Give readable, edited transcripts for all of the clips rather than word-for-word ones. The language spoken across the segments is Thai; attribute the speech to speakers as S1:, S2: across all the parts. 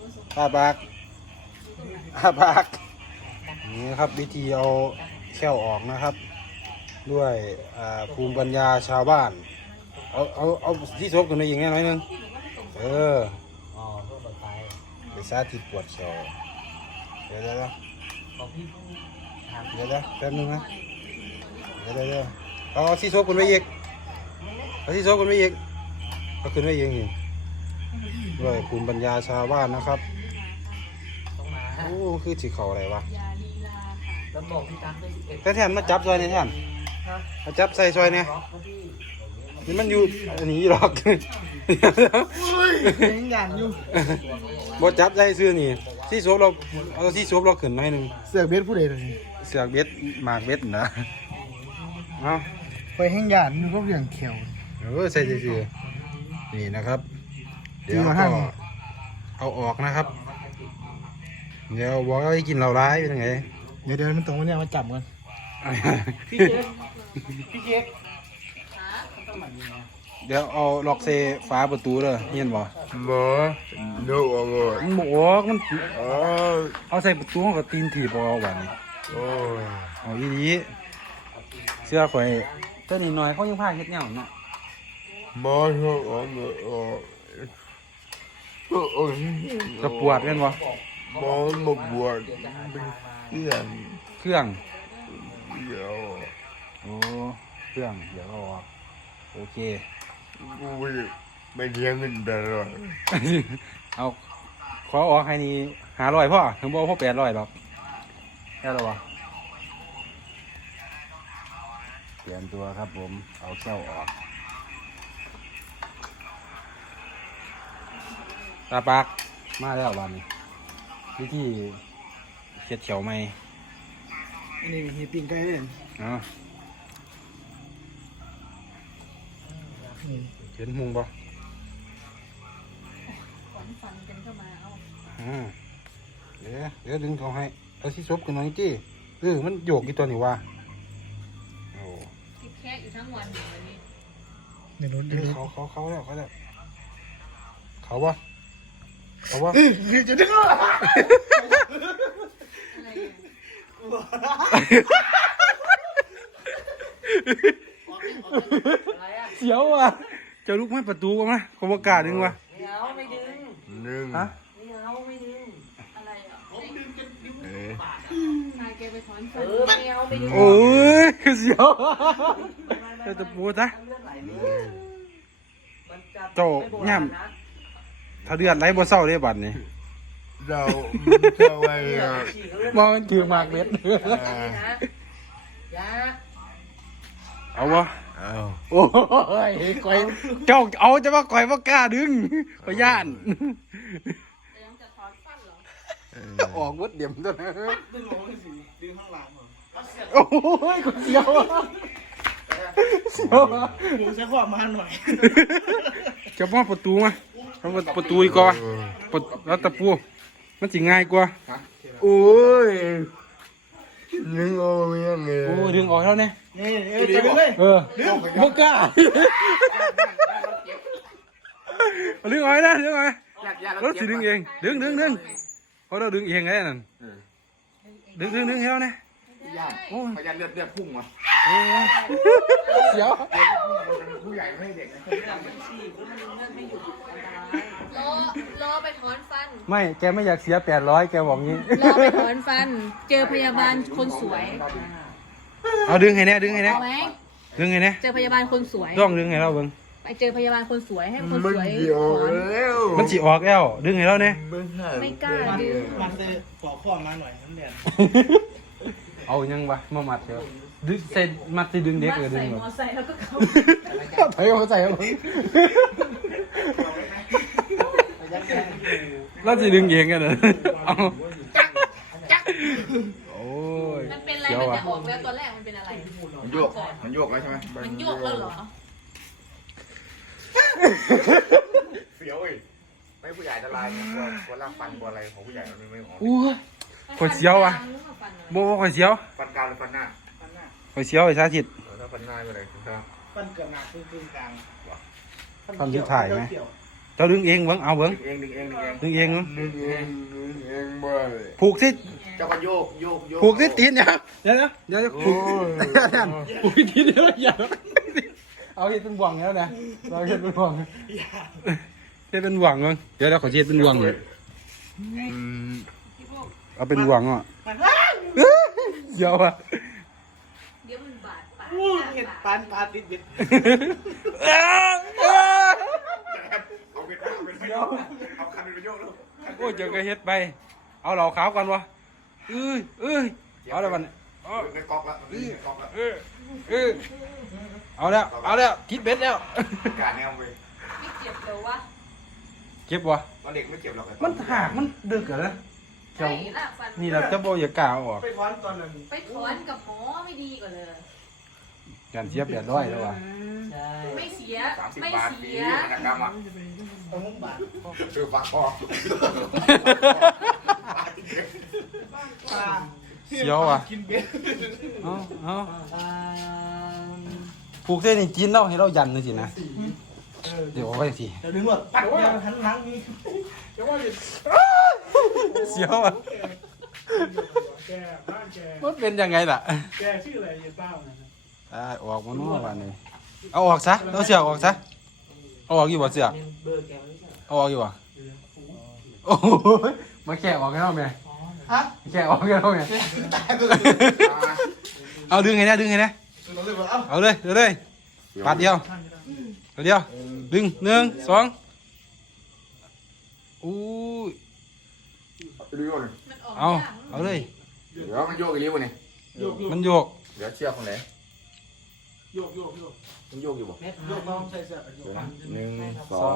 S1: อาปากอาปากนี่ครับวิธีเอาแข้วออกนะครับ ด้วยภูมิปัญญาชาวบ้านเอาที่ซบกันไปอย่างนี้หน่อยนึงเออไปซาที่ปวดแขวเดี๋ยวแป๊บนึงนะเดี๋ยวเอาที่ซบกันไปอีกเอาที่ซบกันไปอีกเอาขึ้นไปอีกนี่ด้วยภูมิปัญญาชาวบ้านนะครับโอ้คือสีเขาอะไรวะแทนมาจับซอยนี่แทนมาจับใส่ซอยเนี่ยนี่มันอยู่อันนี้หรอก
S2: ยังหยานอยู่
S1: บ่จับใส่เสื้อนี่ที่ซบเราเอาที่ซบเราขึ้นหน่อยนึง
S2: เสือกเบ็ดผู้ใดเลย
S1: เสือกเบ็ดหมากเบ็ดนะเอา
S2: ไปแห้งหยานอยู่ก็เรื่องเขียว
S1: ใส่เสื้อนี่นะครับเดี๋ยวก็เอาออกนะครับเดี๋ยวบอกว่าให้กินเราร้ายเป็นยังไง
S2: เดี๋ยวมันตรงวันนี้มาจับกันพี่เค้ก
S1: เดี๋ยวเอาล็อกเซฟ้าประตูเลยเห็นบ่
S3: บ่ดูออก
S1: มันบอกมันเอาใส่ประตูกับตีนถีบเอาวันนี้
S3: โอ้ย
S1: เอาอีนี้เสื้อข่อยเจ้านี่น้อยเขายังพาเฮ็ดแนวเนาะ
S3: บ่ชอบออก
S1: จะปวดกันบ่
S3: บ่ปวดเครื่องเดี๋ยว
S1: โอ้เครื่องเดี๋ยวเอาออกโอเค
S3: ไม่เลี้ยงเงินตลอด
S1: เอาขอออกให้นี่500พ่อถึงบ่พอ800หรอกแค่แล้วบ่เตรียมตัวครับผมเอาแก้วออกตาปากมาแล้ววันนี้วิธีเช็ดเขียวไหม
S2: นี่มีปิ้งไก่เลย
S1: เห็นมุงบ่
S4: ฝันกันเข้ามา
S1: เดี๋ยวดึงเขาให้เอาที่ซบกันหน่อยจีมันโยกกี่ตัวนี่วะโอ้
S4: คิดแค่อยู่ทั้งวันอยู่วันนี้
S2: เดี๋ยว
S1: เขาแล้วเขาวะ
S2: จะดึง
S1: เสียวว่ะจะลุกไม่ประตูวะเขาประกาศดึงวะ
S4: ไม่ดึง
S1: ฮะ
S4: ไม่ดึงอะไรอ่ะนายแกไปถอนฟันไม่ดึง
S1: โอ้ยเสียวจะปวดนะโจ้ย่ำถ้าเดือดไรบ่เศร้าเลยบัดนี้
S3: เราไว้
S1: มองมันถือหมากเม็ดเอาวะโอ้ยก่อยเจ้าเอาจะว่าก่อยว่ากล้าดึงก่อยย่านออกวัดเดี่ยมตัวนะ
S2: ดึงข้างหลัง
S1: โอ้ยกูเสียว
S2: หมูใช้ความมาหน่อย
S1: จะป้องประตูมาประตูอีกก่อนแล้วตะปูมันสิง่ายกว่า
S3: โอ้ยดึงออกยังไง
S1: โอ้ดึงออกแล้วเนี่ย
S2: จับเลย
S1: บ่กล้าดึงออกนะดึงออกรถสิดึงเองดึงเพราะเราดึงเองไงนั่นดึงให้เราเนี่ย
S3: โอ้ยพยายามเลือดพุ่งมา
S1: เสียว
S3: ผู้ใหญ่ไม่เด็ก
S4: รอไปถอนฟัน
S1: ไม่แกไม่อยากเสีย800แกบอกงี้
S4: รอไปถอนฟันเจอพยาบาลคนสวย
S1: เอาดึงให้แน่ดึงให้แน่
S4: เจอพยาบาลคนสวย
S1: ต้องดึงให้เราเบิ่ง
S4: ไปเจอพยาบาลคนสวยให้คนสวย
S1: มันสิออกแล้วดึงให้เราเนี่ย
S4: ไม่กล้าดึง
S2: มันจะปอกข้อมาหน่อยนั่นแหละ
S1: เอายังวะมามัดเถอะดึงเส้นมัดที่ดึงเด็กเลยดึงหรอ
S4: ใส่แล้วก็
S1: เขาไเขาใส่แล้วเราจะดึงเองกันเหรอเอาโอ้ย
S4: มันเป็นอะไรมันจะออกแล้วตอนแรกมันเป็นอะไร
S3: มันโยกแล้วใช่ไหม
S4: มันโยกแล้วเหรอ
S3: เสียวอีกไม่ผู้ใหญ่อันตรายกลัวลากฟันกลัวอะไรของผู้ใหญ่มันไม่ออก
S1: ข่อยเสียวอ่ะบ่ข่อยเสียว
S3: ฟันกลางหรือฟันหน้า
S1: ข่อยเสียวไอ้สาธิต
S3: ถ้าฟันหน้าเป็นไรครับ
S2: ฟันเกือบหนักครึ่งกลาง
S1: ฟันที่ถ่ายไหมเจ้าดึงเองเบิ้งเอาเบิ้ง
S3: ดึงเอง
S1: ดึงเอง
S3: ดึงเองบ่
S1: ผูกที่
S3: เจ้าก็โยก
S1: ผูกที่ตีนเนี่ยเดี๋ยวผูกผูกที่ตีนเดี๋ยวอย่าเอาเห็ดเป็นบ่วงแล้วนะเราเห็ดเป็นบ่วงเห็ดเป็นบ่วงมั้งเดี๋ยวขอเห็ดเป็นบ่วงเลยเอาเป็นบ่วงอ่ะเดี๋ยวอ่ะ
S4: เดี๋ยวมันบาดปาก
S2: เห็ดปานปลาติดเบ็ด
S3: เอาเป็นเอาคันเป็นโยกลูก
S1: โอ้ยเจอก็เฮ็ดไปเอาเหล่าขาวก่อนวะเอาแล้วมัน
S3: ในก๊อกละก๊อกละ
S1: เอาแล้วคิดเบ็ดแล้ว
S3: การแนวเว้ย
S4: ไม่เจ็บเลยวะ
S1: เก็บวะ
S3: ตอนเด็กไม่เจ็บหรอก
S1: มันหักมันดึกเหรอนะ
S4: ใช่ลากฟัน
S1: นี่เราจะโบยากาออก
S2: ไปถอนตอนนั้น
S4: ไปถอนกับหมอไม่ดีกว่าเลย
S1: การเสียบเดือดร้อยแล้ววะ
S4: ไม่เสีย
S3: 30
S4: ไม่
S3: บาท
S4: เสี
S3: ปี
S4: ย
S3: นะครับอ่ะ
S2: เอามุกบาท
S3: คือฝากคอ
S2: ปลา
S1: เสียวอ่ะ
S2: กินเบ็ด
S1: เอาผูกเส้นนี่จีนเราให้เรายันเลยสินะเดี๋ยวเอาไว้สิ
S2: เดี๋ยวดึงหมดปัดเนี่ยหันหลังนี่เดี๋ยวว่าจะ
S1: เสียวอ่ะ
S5: แกบ้านแก
S1: มันเป็นยังไงล่ะ
S5: แกชื่ออะไรยายเต้านะ
S1: ออกมาโน่นวันนี้เอาออกซะเอาเสือกออกซะเอาออกอยู่บ่เสือกเอาออกอยู่บ่โอ้ยมาแกะออกกันแล้วแม่
S2: ฮะ
S1: แกะออกกันแล้วแม่ เอาดึงไงนะดึงไงนะ
S2: เราเลยบอกเอ้า
S1: เอาเลยปัดเดียวดึง1 2อู้ย
S3: ดูโยกเลย
S4: มันออก
S1: เอา
S4: ยาก
S1: เอาเลย
S3: เดี๋ยวมันโยกอีกลิ้วนี่
S5: โยกโยก
S1: มันโยก
S3: เดี๋ยวเชือกคนไหน
S5: โยกโยกโยก
S3: มันโยกอยู่บ่
S2: โยกน้องใส่เสื้อโยก
S3: 1 2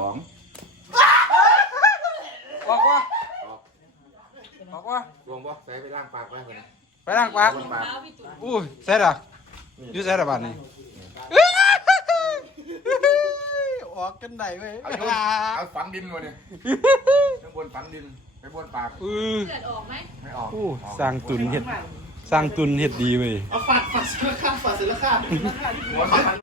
S1: ออกวะออกวะ
S3: รวมบ่ใส่ไปล้างปากไว้คน
S1: ไปล้างปาก
S4: รองเท้าพี่ตุ๋น
S1: อู้ยเสร็จอ่ะอยู่เสร็จอ่ะบ้านนี้ออกกันได้เว้ย
S3: เอาฝังดินมาเนี่ยข้างบนฝังดินไปบนปาก
S4: เลือดออกไหม
S3: ไม่ออก
S1: อู้สร้างตุนเห็ดดีเว้ย
S2: เอาฝาดเสร็จแล้วค่ะ